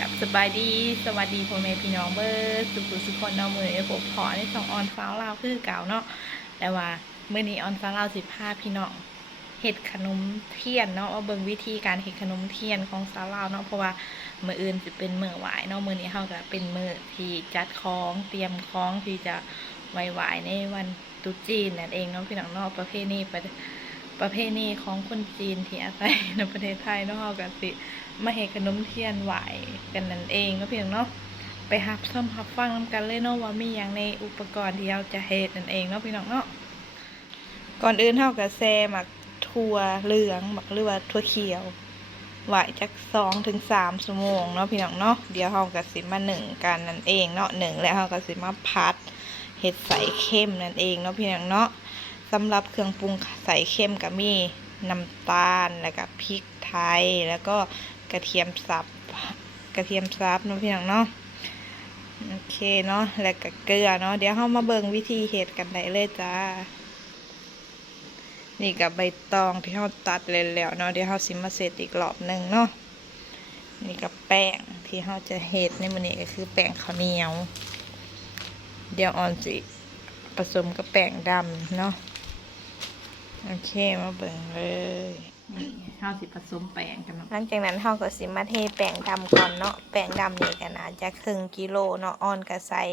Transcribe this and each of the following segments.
กับสบายดีสวัสดีพ่อแม่พี่น้องเบอร์สุขุสุขคนเนาะมือเอฟบพอในสองออนฟ้าลาวคือเก่าเนาะแต่ว่าเมื่อนี้ออนฟ้าลาวสิพาพี่น้องเฮ็ดขนมเทียนเนาะเอาเบิ่งวิธีการเฮ็ดขนมเทียนของสาวลาวเนาะเพราะว่ามืออื่นสิเป็นมือไหวเนาะมื้อนี้เฮาก็เป็นมือที่จัดของเตรียมของที่จะไหวไหวในวันตรุษจีนนั่นเองเนาะพี่น้องเนาะประเพณีประ ประเพณีของคนจีนที่อาศัยในประเทศไทยเนาะเฮาก็สิมาเห็ดขนมเทียนไหวกันนั่นเองก็เพียงเนาะไปหับซ้ำหับฟังนำกันเลยเนาะว่ามีอย่างในอุปกรณ์ที่เราจะเฮ็ดนั่นเองเนาะพี่น้องเนาะก่อนอื่นเท่ากับแซหมักถั่วเหลืองหมักหรือว่าถั่วเขียวไหวจักสองถึงสามชั่วโมงเนาะพี่น้องเนาะเดี๋ยวเฮากับสิมาหนึ่งกันนั่นเองเนาะหนึ่งแล้วเฮากับสิมาพัดเห็ดใส่เข้มนั่นเองเนาะพี่น้องเนาะ สำหรับเครื่องปรุงใส่เข้มก็มีน้ำตาลแล้วก็พริกไทย แล้วก็กระเทียมสับกระเทียมสับเนาะพี่น้องเนาะโอเคเนาะแล้วก็เกลือเนาะเดี๋ยวเรามาเบิ่งวิธีเฮ็ดกันได้เลยจ้า นี่กับใบตองที่เราตัดเลยแล้วเนาะเดี๋ยวเราสิมาเสร็จอีกรอบหนึ่งเนาะนี่กับแป้งที่เราจะเฮ็ดในมื้อนี้ก็คือแป้งข้าวเหนียว เดี๋ยวออนสิผสมกับแป้งดำเนาะ โอเคมาเบิ่งเลยเราสิผสมแป้งกันเนาะหลังจากนั้นเราก็สิมาเทแป้งดำก่อนเนาะแป้งดำนี่ก็น่าจะครึ่งกิโลเนาะออนก็ใส่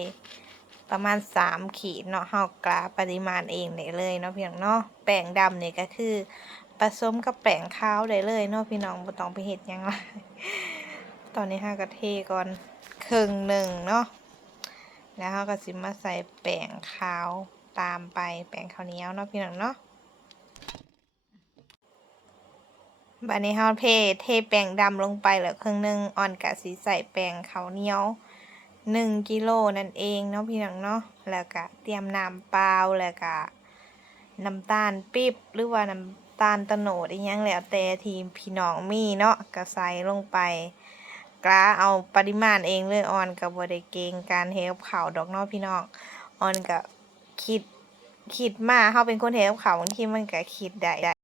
ประมาณสามขีดเนาะเฮากะปริมาณเองได้เลยเนาะพี่น้องเนาะแป้งดำนี่ก็คือผสมกับแป้งขาวได้เลยเนาะพี่น้องบ่ต้องไปเฮ็ดหยังละตอนนี้เฮาก็เทก่อนครึ่งหนึ่งเนาะแล้วเฮาก็สิมาใส่แป้งขาวตามไปแป้งข้าวเหนียวเนาะพี่น้องเนาะ บัดนี้เฮาเทเทแป้งดำลงไปแล้วครึ่งหนึงอ่อนกะสิใส่แป้งขาวเหนียวหนึ่งกิโลนั่นเองเนาะพี่น้องเนาะแล้วก็เตรียมน้ำเปล่าแล้วก็น้ำตาลปี๊บหรือว่าน้ำตาลตะโนดอีหยังแล้วแต่ที่พี่น้องมีเนาะก็ใส่ลงไปกล้าเอาปริมาณเองเลยอ่อนก็บ่ได้เกงการเฮ็ดกับข้าดอกเนาะพี่น้องอ่อนก็คิดคิดมาเฮาเป็นคนเฮ็ดกับข้าบางทีมันก็คิดได้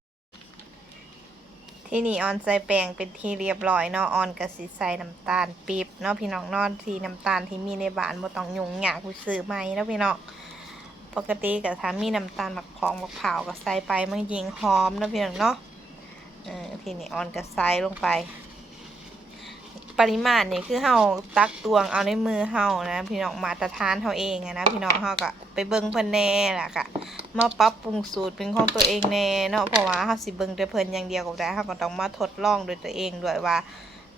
ที่นี่ออนใส่แป้งเป็นที่เรียบร้อยเนาะออนก็สิใส่น้ำตาลปี๊บเนาะพี่น้องนอนที่น้ำตาลที่มีในบ้านบ่ต้องยุ่งยากผู้ซื้อใหม่เนาะพี่น้องปกติก็ถ้ามีน้ำตาลหมักของหมักเผาวก็ใส่ไปมันยิงหอมเนาะพี่น้องเนาะเออทีนี้ออนก็ใส่ลงไป ปริมาณนี่คือเฮาตักตวงเอาในมือเฮานะ พี่น้องมาตรฐานเฮาเองนะพี่น้องเฮาก็ไปเบิ่งเพิ่นแน่ล่ะค่ะมาปรับปรุงสูตรเป็นของตัวเองแน่เนาะเพราะว่าเฮาสิเบิ่งแต่เพิ่นอย่างเดียวก็ได้เฮาก็ต้องมาทดลองด้วยตัวเองด้วยว่า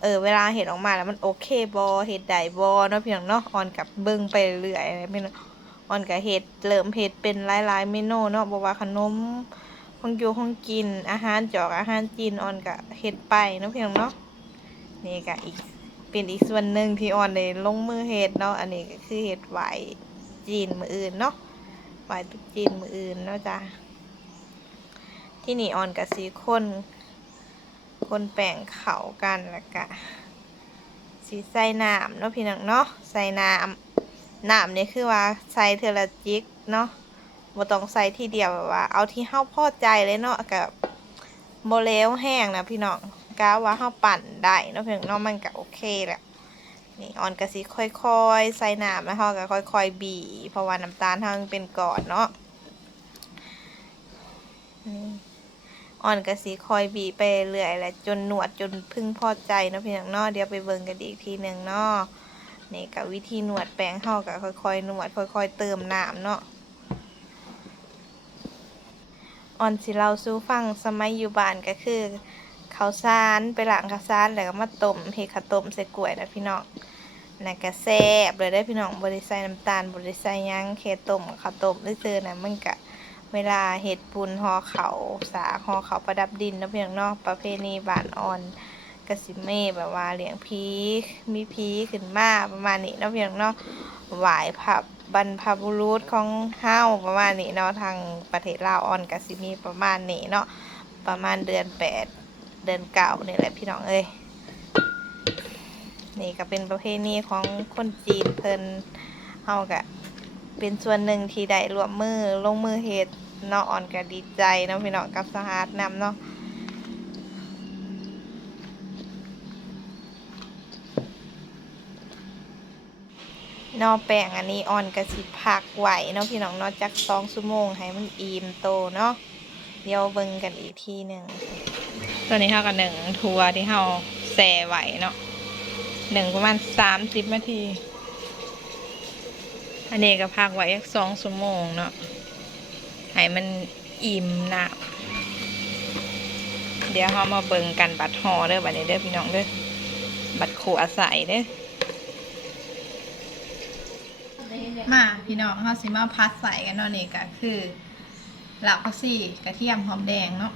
เออเวลาเฮ็ดออกมาแล้วมันโอเคบ่เฮ็ดได้บ่เนาะพี่น้องเนาะออนกับเบิ่งไปเรื่อยๆพี่น้องออนก็เฮ็ดเริ่มเฮ็ดเป็นหลายๆเมนูเนาะบ่ว่าขนมของอยู่ของกินอาหารจอกอาหารจีนออนก็เฮ็ดไปเนาะพี่น้องเนาะนี่ก็อีก เป็นอีกส่วนหนึ่งที่ออนได้ลงมือเฮ็ดเนาะอันนี้ก็คือเฮ็ดไหวจีนมืออื่นเนาะไหวตุกจีนมืออื่นเนาะจ้ะที่นี่ออนกับสีคนคนแป้งเขากันแล้วก็สีใส่น้ำเนาะพี่น้องเนาะใส่น้ำน้ำนี่คือว่าใส่เทอละจิกเนาะบ่ต้องใส่ที่เดียวแบบว่า เอาที่เฮาพอใจเลยเนาะกับโบเลวแห้งนะพี่น้อง กะว่าเฮาปั่นได้เนาะพี่น้องเนาะมันก็โอเคแหละนี่ออนก็สิค่อยๆ ใส่น้ำแล้วเฮาก็ค่อย ๆ บีเพราะว่าน้ำตาลเฮาเป็นก้อนเนาะนี่ออนก็สิค่อยบีไปเรื่อยแหละจนหนวดจนพึ่งพอใจเนาะพี่น้องเนาะเดี๋ยวไปเบิ่งกันอีกทีหนึ่งเนาะนี่กับวิธีหนวดแป้งเฮาก็ค่อยๆหนวดค่อยๆเติมน้ำเนาะออนสิเราสู้ฟังสมัยอยู่บ้านก็คือ ข้าวสารไปล้างข้าวสารแล้วก็มาต้มเฮ็ดข้าวต้มใส่กล้วยนะพี่น้องน่ะก็แซ่บเลยได้พี่น้องบริใส่น้ำตาลบริใส่ยังแค่ต้มข้าวต้มหรือเจอนะมันก็เวลาเห็ดปุนห่อเขาสาห่อเขาประดับดินนะพี่น้องนาะประเพณีบ้านอ่อนกสิเม่แบบว่าเลี้ยงผีมีผีขึ้นมาประมาณนี้นาะพี่น้องเนาะไหวผับบรรพบุรุษของเฮาประมาณนี้เนาะทางประเทศลาวอ่อนกสิมีประมาณนี้เนาะประมาณเดือนแปด เดือนเก้านี่แหละพี่น้องเอ้ยนี่ก็เป็นประเพณีของคนจีนเพิ่นเฮาก็เป็นส่วนหนึ่งที่ได้รวมมือลงมือเฮ็ดเนาะอ่อนก็ดีใจเนาะพี่น้องกับสหรัฐนำเนาะนอแป้งอันนี้อ่อนกระสิพักไหวเนาะพี่น้องเนอกจากสองชั่วโมงให้มันอิ่มโตเนาะเดี๋ยวเบิ่งกันอีกทีหนึ่ง ตัวนี้เท่ากับหนึ่งทัวร์ที่เราแส่ไหวเนาะหนึ่งประมาณสามสิบนาที อันนี้ก็พักไว้สองชั่วโมงเนาะให้มันอิ่มนะเดี๋ยวเรามาเบิ่งกันบัตรหอเด้อบัตรนี้เด้อพี่น้องเด้อบัตรขู่อาศัยเด้อมาพี่น้องเราสิมาพัดใส่กันเนาะนี่ก็คือหลักพักซี่กระเทียมหอมแดงเนาะ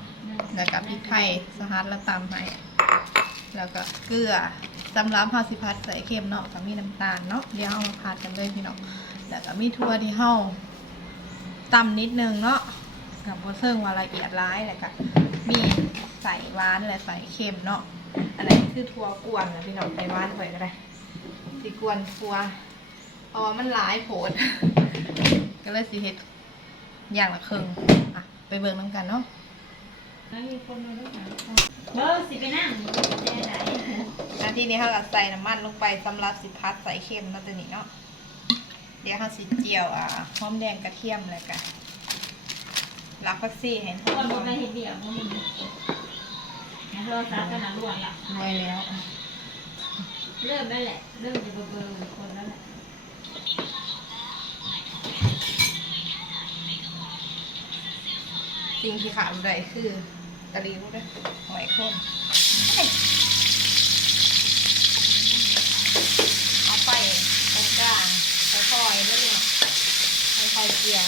แล้วก็พริกไทยสหัสแล้วตำให้แล้วก็เกลือสำหรับเฮาสิพัดใส่เค็มเนาะก็มีน้ำตาลเนาะเดี๋ยวเฮามาพัดกันเลยพี่น้องแล้วก็มีถั่วที่เฮาตำนิดนึงเนาะกับบ่เซิงว่าละเอียดร้ายแล้วก็มีใส่หวานและใส่เค็มเนาะอันนี้คือถั่วกวนนะพี่น้องใส่หวานไปก็ได้สิกวนถั่วเพราะว่ามันหลายโผดก็เลยสิเฮ็ดอย่างละครึ่งอะไปเบิ่งนํกันเนาะ เออสิไปนั่งแน่ไหนอันที่นี้เขาก็ใส่น้ำมันลงไปสำหรับสิพัดใส่เค็มเนาะตัวนี้เนาะ เดี๋ยวเขาสิเจียวอ่าหอมแดงกระเทียมเลยกันลักฟักซี่เห็นตัวมันไปเห็นเดียวมันมีนะโทรศัพท์ขนาดล้วนละรวยแล้ว เริ่มได้แหละ เริ่มจะเบอร์เบอร์คนแล้วแหละสิ่งที่ขาดไม่ได้คือ ตะลิวด้วยหอยข้นเอาไปตรงกลางค่อยๆแล้วเนี่ยค่อยๆเจีย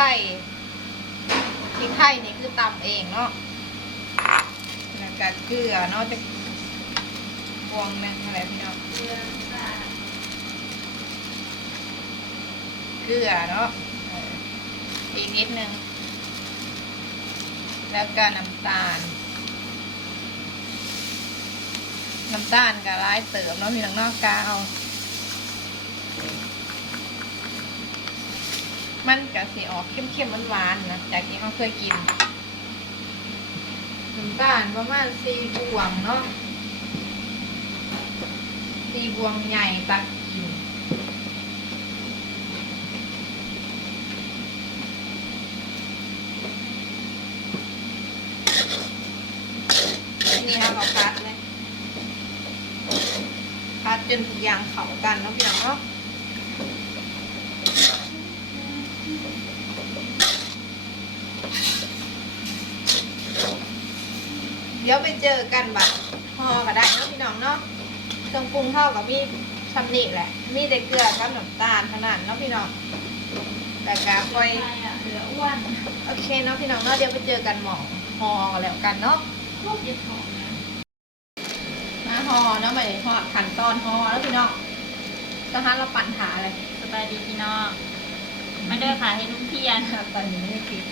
ไทยพริกไทยนี่คือตำเองเนาะแล้วก็เกลือเนาะจะพวงหนึงอะไรพี่น้องเกลือเนาะเอออีกนิดนึง แล้วก็น้ำตาล น้ำตาลกับร้ายเติมเนาะพี่น้องนอกกาเอา มันกับสีออกเข้มๆหวานๆนะจากที่เขาเคยกินน้ำตาลประมาณสี่บวงเนาะสี่บวงใหญ่ตักกินนี่ฮะเราพัดเลยพัดจนทุกอย่างเข้ากันเนาะพี่น้องเนาะ ดี๋ยวไปเจอกันบัดห่อก็ได้เนาะพี่น้องเนาะเครื่องปรุงเท่ากับมีชำนิแหละ มีแต่เกลือกับน้ำตาลเท่านั้นเนาะพี่น้องแต่กาปล่อยเหลืออ้วนโอเคเนาะพี่น้องเนาะเดี๋ยวไปเจอกันหมองห่อกันแล้วกันเนาะพวกเย็ดของนะมาห่อเนาะไปห่อขั้นตอนห่อแล้วพี่น้องจะฮันเราปั่นหาเลยสบายดีพี่น้องมาเด้อค่ะให้ลุงเพียนตอนนี้ไม่คิด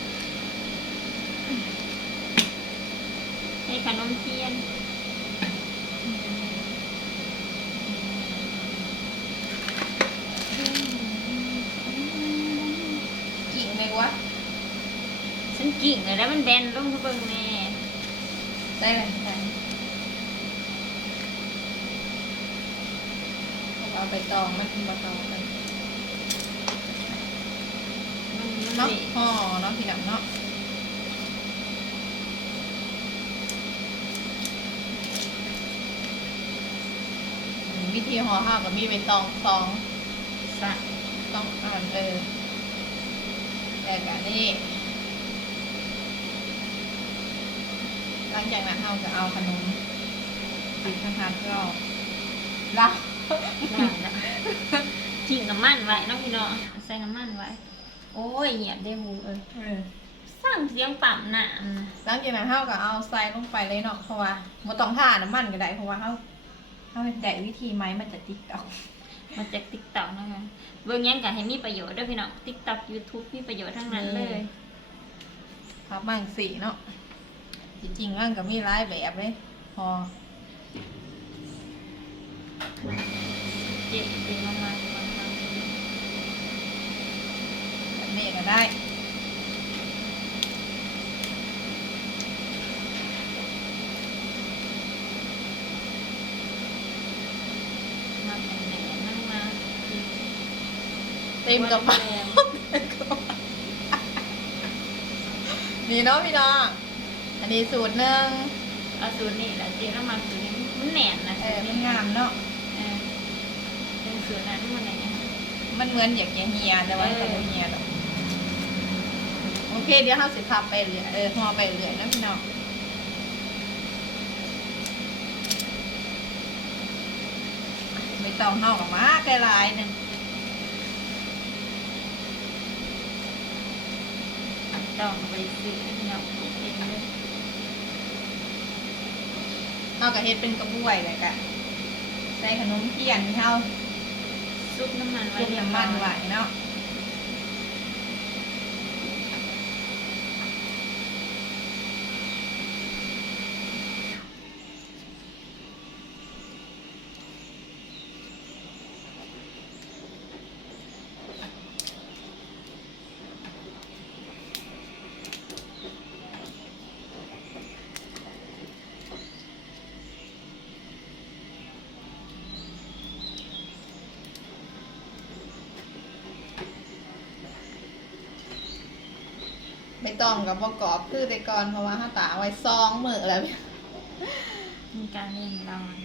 ให้ขนมเทียนกิ่งไหมวะฉันกิ่งเลยแล้วมันแบนลงทุกเบิ่งแน่ได้เลยได้เอาไปตองมันมาตองกันมันมันเนาะเละห่อเนาะพี่น้องเนาะ วิธีห่อข้าวกับมีใบตองซองสะต้องอ่านเออแต่กะนี่ลังจากนั้นเราจะเอาขนมสีข้างทางก็ลาได้ละทิ้งน้ำมันไว้เน้องพี่น้องใส่น้ำมันไว้ โอ้ยเงียบได้หูเอ้ยเออสร้างเสียงปั่มหนามหลังจากนั้นเราก็เอาใส่ลงไปเลยเนาะเพราะว่าบ่ต้องท่าน้ำมันก็ได้เพราะว่าเรา เราได้วิธีไหมมันจะติ๊กออกมาจากติ๊กต็อกนะคะเบิ่งยังกันให้มีประโยชน์ด้วยพี่น้องติ๊กต็อกยูทูบมีประโยชน์ทั้งนั้นเลยครับบางสีเนาะจริงๆมันก็มีหลายแบบเลยพอเจ็บจริงมากๆมากแบบนี้ก็ได้ ๆมาแหน่ๆนั่งมา เต็มกระเป๋านี่เนาะพี่น้อง อันนี้สูตรหนึ่งเอาสูตรนี่แหละเจ๊น้ำมันสูตรนี้มันแหน่นนะเอสูอตรมันี้นงามเนาะเออเป็นสูตรนั้นมันแหน่นมันเหมือนอยากจะเฮียแต่ว่าแต่ไม่เฮียดอกโอเค เดี๋ยวเราสิพับไปเรื่อยเออห่อไปเรื่อยนะพี่น้องไม่ต้องห่อกับมาแค่ลายหนึ่ง ต้องไปซื้อพี่น้องปลูกเองเลยเอากับเฮ็ดเป็นกระบวยเลยกะใส่ขนมเทียนเท่าซุปน้ำมันไว้จุ่มเรียบน้ำร้มัอนยไว้เนาะ ต้องกับประกอบคือแต่ก่อนเพราะว่าถ้าตาไว้ซองมือแล้วมีการเรียนรอน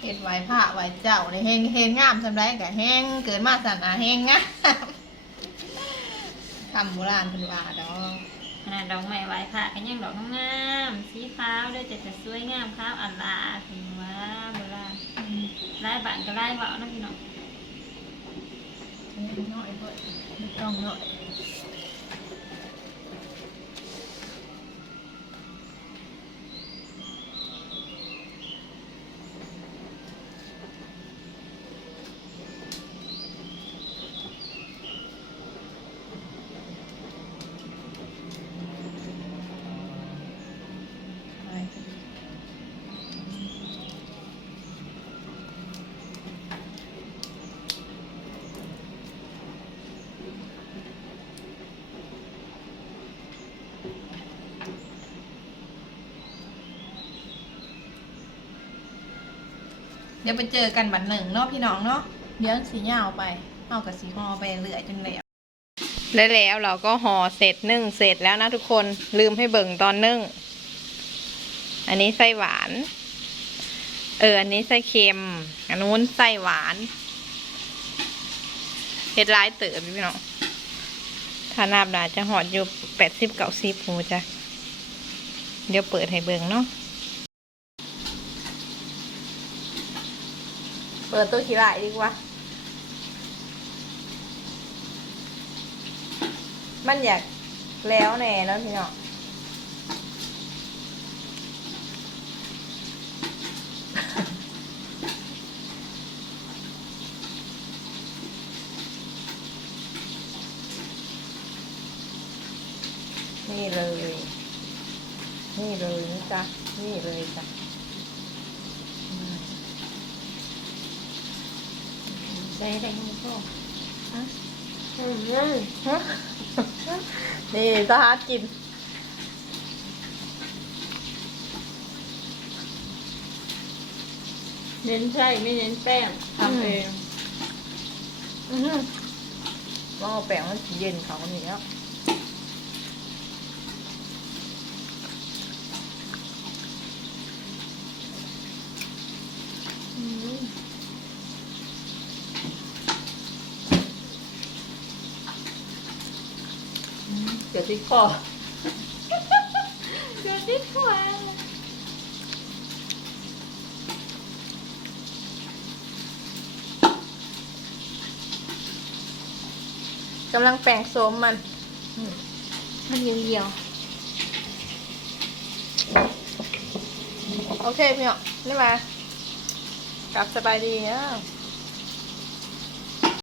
เห็ดไว้ผ้าไว้เจ้าในเฮงเฮงงามสำไรกับเฮงเกิดมาสันอาเฮงงามคำโบราณเป็นว่าดอกขนาดดอกไม้ไหว้พระก็ยังดอกงามๆสีขาวด้วยจะจะสวยงามขาวอัลลาถึงว่าโบราณลายบ้านก็ลายเบานะพี่น้อง น้อยเพิ่นไม่ต้องน้อย เดี๋ยวไปเจอกันบัดหนึ่งเนาะพี่น้องเนาะเดี๋ยวสียาวไปเอากับสีหอไปเรื่อยจนแล้วแล้วแล้วเราก็ห่อเสร็จนึ่งเสร็จแล้วนะทุกคนลืมให้เบิ่งตอนนึ่ง อันนี้ไส้หวาน เอออันนี้ไส้เค็ม อันนู้นไส้หวานเฮ็ดร้ายเติมพี่น้องถ้านาบดาจะหอดอยู่แปดสิบเก้าสิบหูจ้ะเดี๋ยวเปิดให้เบิ่งเนาะ ปิดตัวขี้ไหลดีกว่า มันอยากแล้วแน่แล้วพี่น้องนี่เลย นี่เลยนะจ๊ะ นี่เลยจ้ะอืม ใส่ได้ยังพ่อฮะนี่ตาฮาร์ดกินเน้นใช่ไม่เน้นแป้งทำเองหือว่าเอแป้งมันเย็นเขานี่แล้ว เกิดที่คอเกิดที่คอกำลังแปลงโสมมัน มันเยียวโอเคพี่น้องนี่มากลับสบายดีอะ